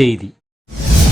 செய்தி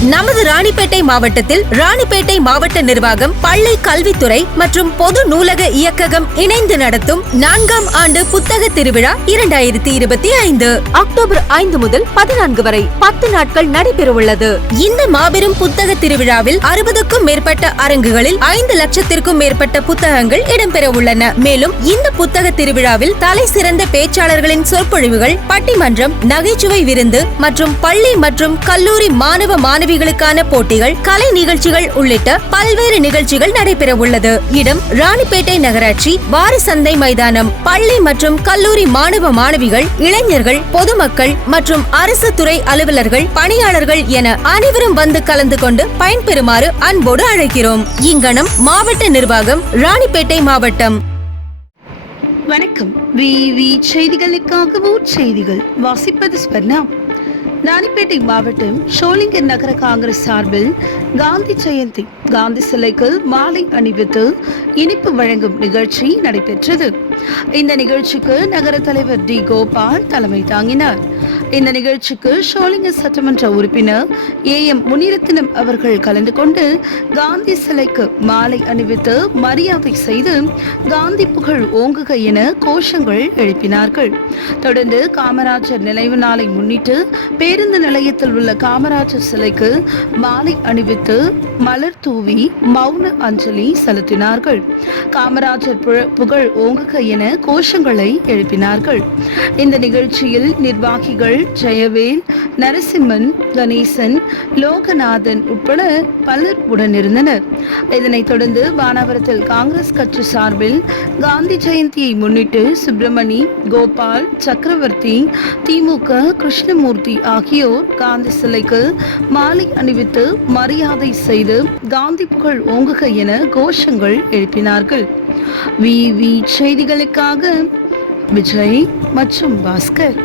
நமது ராணிப்பேட்டை மாவட்டத்தில் ராணிப்பேட்டை மாவட்ட நிர்வாகம் பள்ளி கல்வித்துறை மற்றும் பொது நூலக இயக்ககம் இணைந்து நடத்தும் நான்காம் ஆண்டு புத்தக திருவிழா இரண்டாயிரத்தி இருபத்தி ஐந்து. அக்டோபர் ஐந்து முதல் பதினான்கு வரை பத்து நாட்கள் நடைபெறவுள்ளது. இந்த மாபெரும் புத்தக திருவிழாவில் அறுபதுக்கும் மேற்பட்ட அரங்குகளில் ஐந்து லட்சத்திற்கும் மேற்பட்ட புத்தகங்கள் இடம்பெற உள்ளன மேலும் இந்த புத்தக திருவிழாவில் தலை சிறந்த பேச்சாளர்களின் சொற்பொழிவுகள் பட்டிமன்றம் நகைச்சுவை விருந்து மற்றும் பள்ளி மற்றும் கல்லூரி மாணவ மாணவிகளுக்கான போட்டிகள் கலை நிகழ்ச்சிகள் உள்ளிட்ட பல்வேறு நிகழ்ச்சிகள் நடைபெற உள்ளது. இடம் ராணிப்பேட்டை நகராட்சி வாரிசந்தை மைதானம். பள்ளி மற்றும் கல்லூரி மாணவ மாணவிகள் இளைஞர்கள் பொதுமக்கள் மற்றும் அரசு துறை அலுவலர்கள் பணியாளர்கள் என அனைவரும் வந்து கலந்து கொண்டு பயன்பெறுமாறு அன்போடு அழைக்கிறோம். இங்கனம் மாவட்ட நிர்வாகம் ராணிப்பேட்டை மாவட்டம். வணக்கம். விவி செய்திகளுக்காக ஊர் செய்திகள் வாசிப்பது ஸ்வர்ணா. ராணிப்பேட்டை மாவட்டம் ஷோலிங்கர் நகர காங்கிரஸ் சார்பில் காந்தி ஜெயந்தி காந்தி சிலைக்கு மாலை அணிவித்து இனிப்பு வழங்கும் நிகழ்ச்சி நடைபெற்றது. இந்த நிகழ்ச்சிக்கு நகர தலைவர் டி. கோபால் தலைமை தாங்கினார். இந்த நிகழ்ச்சிக்கு ஷோலிங்கர் சட்டமன்ற உறுப்பினர் ஏ. எம். முனிரத்தினம் அவர்கள் கலந்து கொண்டு காந்தி சிலைக்கு மாலை அணிவித்து மரியாதை செய்து காந்தி புகழ் ஓங்குக என கோஷங்கள் எழுப்பினார்கள். தொடர்ந்து காமராஜர் நினைவு நாளை முன்னிட்டு பேருந்து நிலையத்தில் உள்ள காமராஜர் சிலைக்கு மாலை அணிவித்து மலர் தூவி மௌன அஞ்சலி செலுத்தினார்கள். காமராஜர் புழ- புகழ் ஓங்குக என கோஷங்களை எழுப்பினார்கள். இந்த நிகழ்ச்சியில் நிர்வாகிகள் ஜெயவேல் நரசிம்மன் கணேசன் லோகநாதன் உட்பட பலர் உடனிருந்தனர். இதனைத் தொடர்ந்து வானாவரத்தில் காங்கிரஸ் கட்சி சார்பில் காந்தி ஜெயந்தியை முன்னிட்டு சுப்பிரமணி கோபால் சக்கரவர்த்தி திமுக கிருஷ்ணமூர்த்தி ஆகியோர் காந்தி சிலைக்கு மாலை அணிவித்து மரியாதை செய்து காந்தி புகழ் ஓங்குக என கோஷங்கள் எழுப்பினார்கள். வி. வி. செய்திகளுக்காக விஜய் மற்றும் பாஸ்கர்.